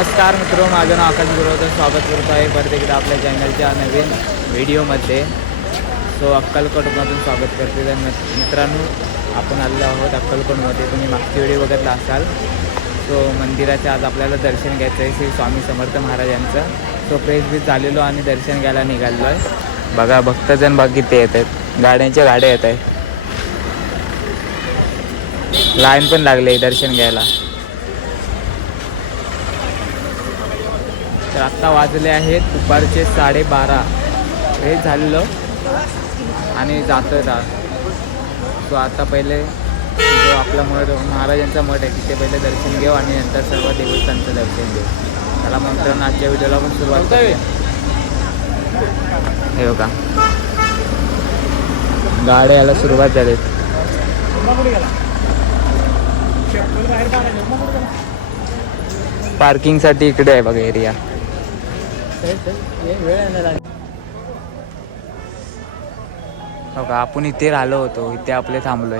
नमस्कार मित्र माझं नाव आकाश गुरवचं स्वागत करतो आहे परत एकदा आपल्या चॅनलच्या नवीन व्हिडिओमध्ये. सो अक्कलकोटमधून स्वागत करते तर मित्रांनो आपण आलेलो आहोत अक्कलकोटमध्ये. तुम्ही मागची व्हिडिओ बघितला असाल. सो मंदिराच्या आज आपल्याला दर्शन घ्यायचं आहे श्री स्वामी समर्थ महाराजांचं सो फ्रेश बीच झालेलो आणि दर्शन घ्यायला निघालेलो आहे बघा भक्तजण बघ किती येत आहेत. गाड्यांच्या गाड्या येत आहेत. लाईन पण लागली दर्शन घ्यायला. तर आत्ता वाजले आहेत दुपारचे साडेबारा. हे झालेलं. आणि जातं रा तो आता पहिले जो आपला मठ महाराजांचा मठ आहे तिथे पहिले दर्शन घेऊ आणि नंतर सर्व देवस्थानचं दर्शन घेऊ. त्याला मंत्र आजच्या व्हिडिओला पण सुरुवात करूया. हे बघा. गाड्या यायला सुरुवात झाली. पार्किंगसाठी इकडे आहे बघा एरिया. हो का आपण इथे राहिलो होतो इथे आपले थांबलोय.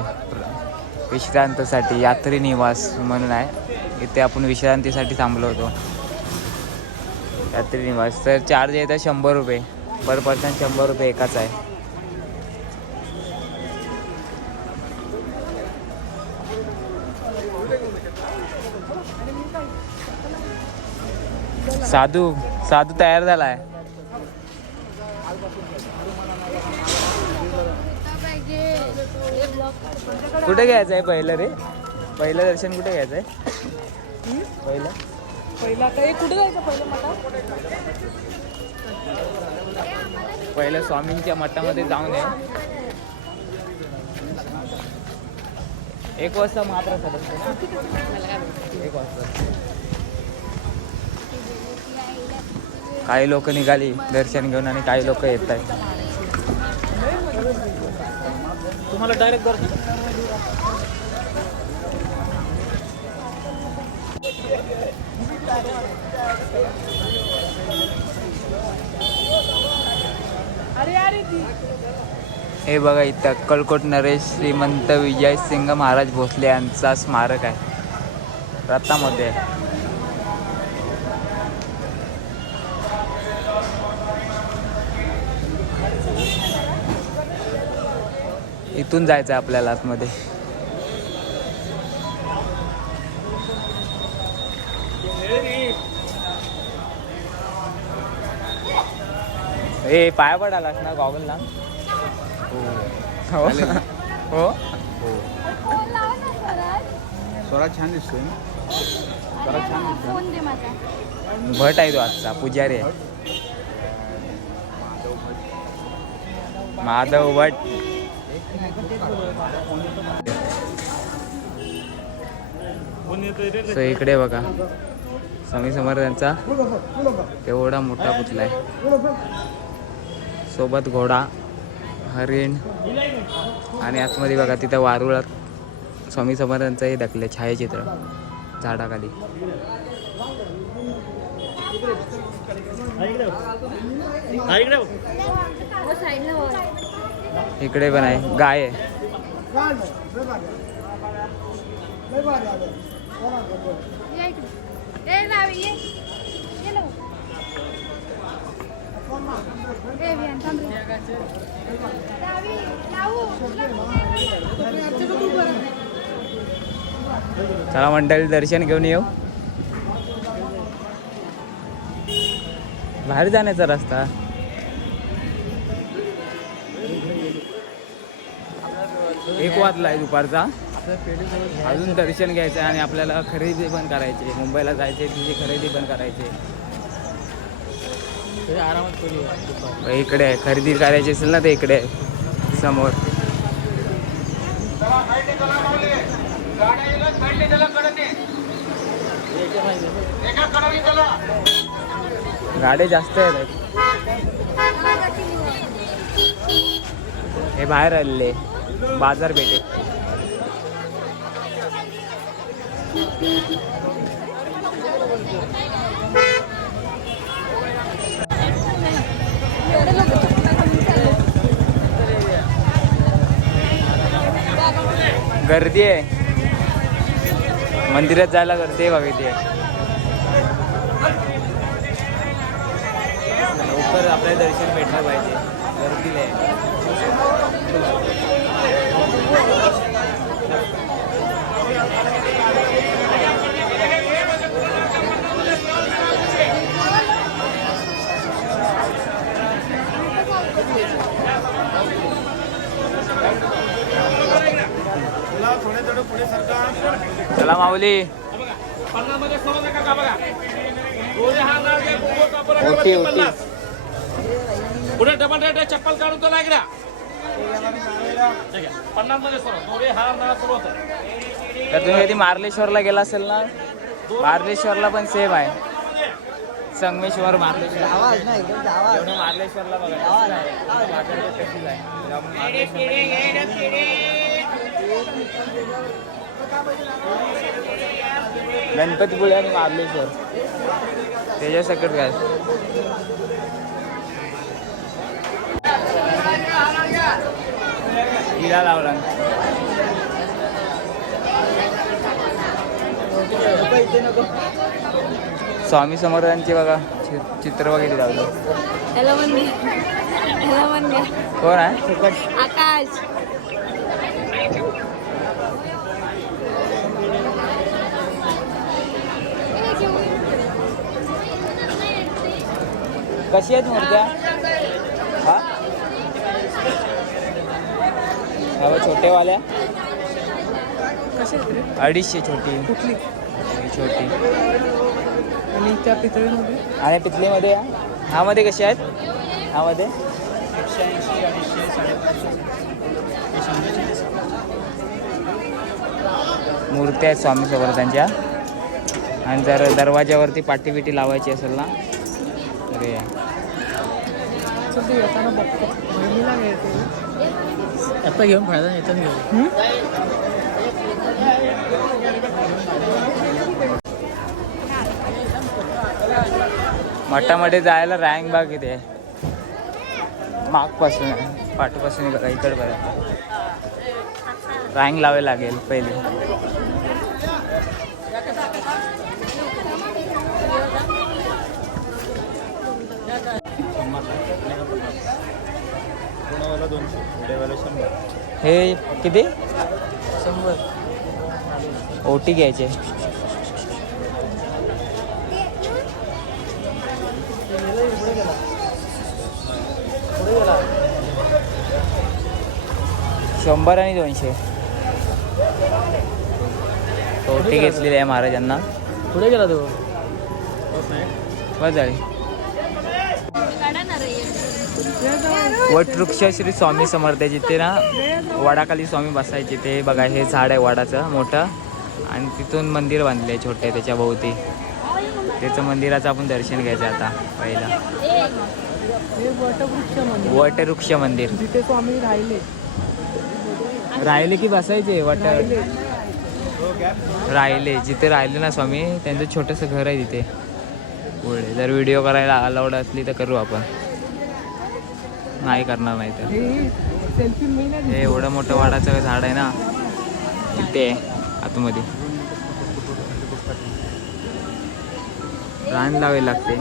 विश्रांतीसाठी यात्री निवास म्हणून आहे. इथे आपण विश्रांतीसाठी थांबलो होतो. यात्री निवास. तर चार्ज आहे तर शंभर रुपये. पर पर्सन शंभर रुपये एकाच आहे. साधू साधू तयार झालाय. कुठे घ्यायचं आहे पहिलं रे? पहिलं दर्शन कुठे घ्यायचं आहे पहिलं पहिला काही कुठे जायचं पहिलं मला पहिलं स्वामींच्या मठामध्ये जाऊन ये. एक वाजता महाप्रसाद असतो ना एक वाजता. काही लोक निघाली दर्शन घेऊन आणि काही लोक येत आहेत. तुम्हाला डायरेक्ट हे बघा इथं अक्कलकोट नरेश श्रीमंत विजय सिंग महाराज भोसले यांचा स्मारक आहे. रथामध्ये इथून जायचं आहे आपल्याला आतमध्ये? ए पाया पडालास ना गॉगल ना. हो. हो. स्वराज छान दिसतोय स्वराज छान दिसतोय भट आहे तो आजचा पुजारी आहे. माधव भट. सो इकडे बघा. स्वामी समर्थांचा एवढा मोठा पुतला आहे. सोबत घोडा हरिण आणि आतमध्ये बघा तिथं वारुळात स्वामी समर्थांचंही दाखले छायाचित्र झाडाखाली. इकडे पण आहे. गाय आहे. चला मंडळी दर्शन घेऊन येऊ. बाहेर जाण्याचा रस्ता. एक वाजला आहे दुपारचा. अजून दर्शन घ्यायचं आहे आणि आपल्याला खरेदी पण करायची. मुंबईला जायचे तिची खरेदी पण करायची. आरामात करूया इकडे आहे. खरेदी करायची असेल ना ते इकडे आहे. समोर. गाड्या जास्त आहेत. हे बाहेर आलेले. बाजारपेठेत गर्दी आहे. मंदिरात जायला गर्दी आहे बघा इथे. लवकर आपल्या दर्शन भेटलं पाहिजे. गर्दी आहे. चला माऊली. पुढे डबल रेट चप्पल काढून तो लागला. पन्नासमध्ये तर तुम्ही कधी मार्लेश्वरला गेला असेल ना? मार्लेश्वरला पण सेम आहे. संगमेश्वर मार्लेश्वर. एवढं मार्लेश्वरला बघा. गणपतीपुळे आणि मार्लेश्वर त्याच्या सकट काय? हिरा लावला. स्वामी समर्थांचे बघा चित्र वगैरे लावलं. कोण आहे? आकाश. कशी आहेत मूर्त्या? हा? हा छोटेवाल्या? कसे आहेत रे अडीचशे छोटी. कुठली? ही छोटी. आणि त्या पितळीमध्ये? आणि पितलीमध्ये या. ह्यामध्ये कशी आहेत? ह्यामध्ये? एकशे ऐंशी अडीचशे साडेपाचशे मूर्त्या आहेत स्वामी समर्थांच्या. आणि जर दरवाज्यावरती पाटी बिटी लावायची असेल ना हे आहे. आता घेऊन फायदा येताना घेऊ मठामध्ये जायला रँक बाग इथे. मागपासून पाठीपासून बघा इकडपर्यंत रँक लावावी लागेल पहिले. हे किती? शंभर. ओटी घ्यायचे. शंभर आणि दोनशे. ओटी घेतलेली आहे महाराजांना. पुढे गेला तो. बस झाली. वटवृक्ष श्री स्वामी समर्थ जिथे ना वडाखाली स्वामी बसायचे ते बघा हे झाड आहे वडाचं मोठं. आणि तिथून मंदिर बांधले छोटे त्याच्या भोवती. त्याचं मंदिराचं आपण दर्शन घ्यायचं आता पहिला. वटवृक्ष मंदिर. जिथे स्वामी राहिले. राहिले की बसायचे वट? राहिले. जिथे राहिले ना स्वामी त्यांचं छोटंसं घर आहे तिथे. पुढे जर व्हिडिओ करायला अलाउड असली तर करू आपण. नाही करणार नाही तर. हे एवढं मोठं वाडाचं झाड आहे ना? तिथे आहे आतमध्ये. रान लावावी लागते.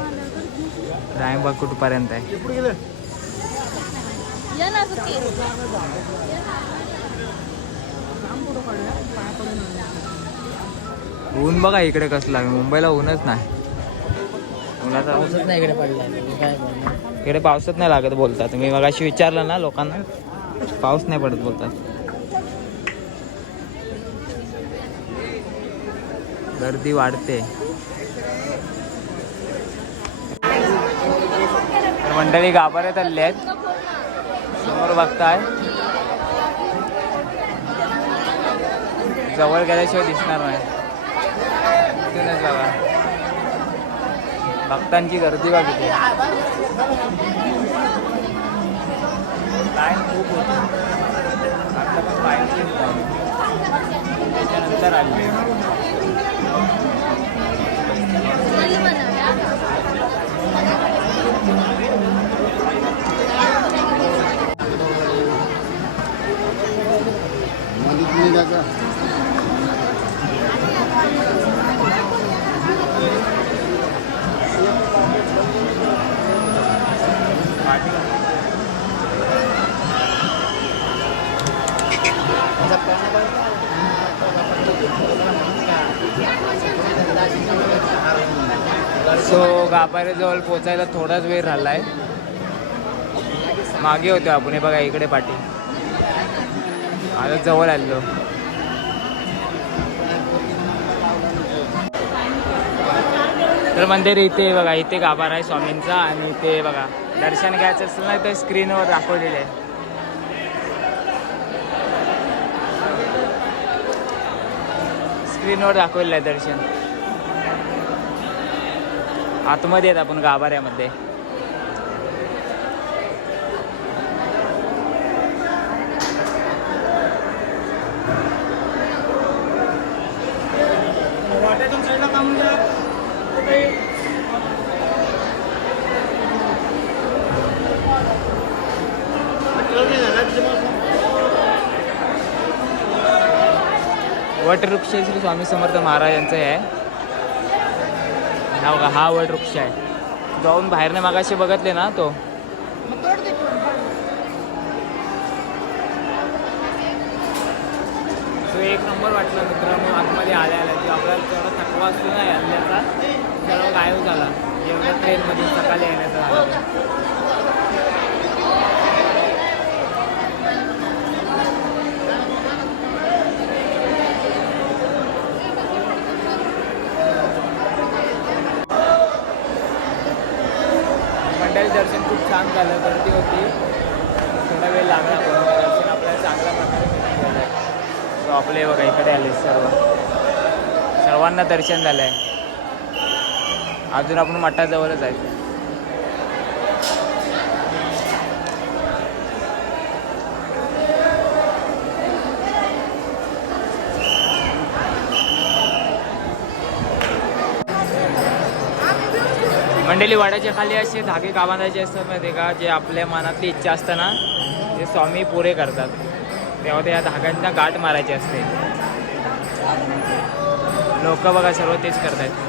रान बघ कुठपर्यंत आहे. या ना सुट्टी ऊन बघा इकडे कसलं आहे मुंबईला ऊनच नाही. उन्हाचा नाही इकडे पडला. इकडे पावसात नाही लागत बोलतात मी मगाशी विचारलं ना लोकांना पाऊस नाही पडत बोलतात. गर्दी वाढते. मंडळी गाभाऱ्यात आलेले आहेत. समोर बघताय. जवळ गेल्याशिवाय दिसणार नाही. इथूनच बघा. भक्तांची गर्दी बघ इथे. लाईन खूप होती. आता पण लाईन त्याच्यानंतर आली. सो गाभाऱ्याजवळ पोचायला थोडाच वेळ राहिला आहे मागे होतो आपण हे बघा इकडे पाठी. आता जवळ आलेलो. तर मंदिर इथे बघा इथे गाभारा आहे स्वामींचा आणि इथे बघा दर्शन घ्यायचं असेल ना तर स्क्रीनवर दाखवलेलं आहे. स्क्रीनवर दाखवलेलं आहे दर्शन. आतमध्ये आहेत आपण गाभाऱ्यामध्ये. वटवृक्ष श्री स्वामी समर्थ महाराजांचं आहे. हा बघा हा वटवृक्ष आहे. जाऊन बाहेरने मागाशी बघितले ना तो. तो एक नंबर वाटला मित्रांनो आतमध्ये आल्या आल्या की आपल्याला तेवढा थकवा असतो ना हल्ल्याचा सर्व गायब झाला. एवढ्या ट्रेनमध्ये सकाळी येण्याचा झाला ते. मंडळी दर्शन खूप छान झालं गर्दी होती थोडा वेळ लागला पण दर्शन आपल्याला चांगल्या प्रकारे भेटून गेलं सो आपले बघा इकडे आले सर्व सर्वांना दर्शन झालं आहे अजून आपण मठाजवळच आहे. मंडळी वाड्याच्या खाली असे धागे का असतात माहिती का? जे आपल्या मनातली इच्छा असताना ते स्वामी पुरे करतात. तेव्हा त्या धाग्यांना गाठ मारायची असते. लोक बघा सर्व तेच करतायत.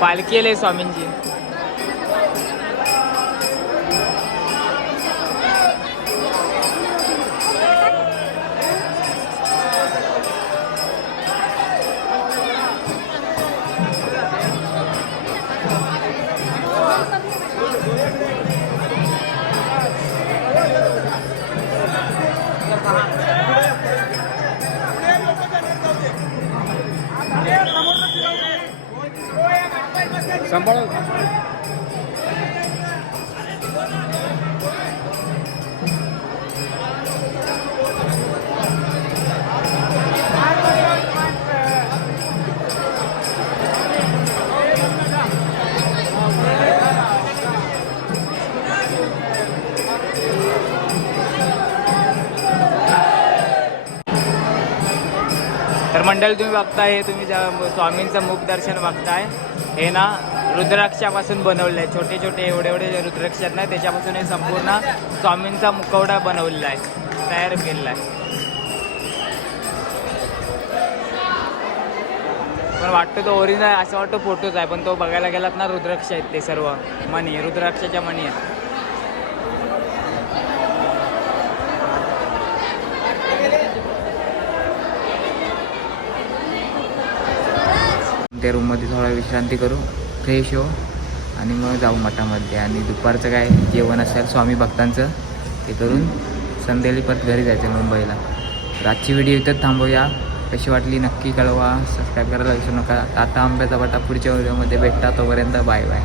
पालखी आली स्वामींची. तर मंडळी तुम्ही बघताय हे तुम्ही ज्या- स्वामींचं मुख दर्शन बघताय हे ना रुद्राक्षापासून बनवलं आहे छोटे छोटे एवढे एवढे रुद्राक्ष आहेत ना त्याच्यापासून हे संपूर्ण स्वामींचा मुखवडा बनवलेला आहे तयार केलेला आहे पण वाटतं तो ओरिजिनल असं वाटतं फोटोच आहे पण तो बघायला गेलात ना रुद्राक्ष आहेत ते सर्व मणी रुद्राक्षाच्या मणी आहेत. त्या रूममध्ये थोडा विश्रांती करू फ्रेश हो आणि मग जाऊ मठामध्ये. आणि दुपारचं काय जेवण असेल स्वामी भक्तांचं ते करून संध्याकाळी परत घरी जायचं मुंबईला. तर आजची व्हिडिओ इथंच थांबवूया कशी वाटली नक्की कळवा. सबस्क्राईब करायला विसरू नका. आता आंब्याचा बटा पुढच्या व्हिडिओमध्ये भेटता तोपर्यंत बाय बाय.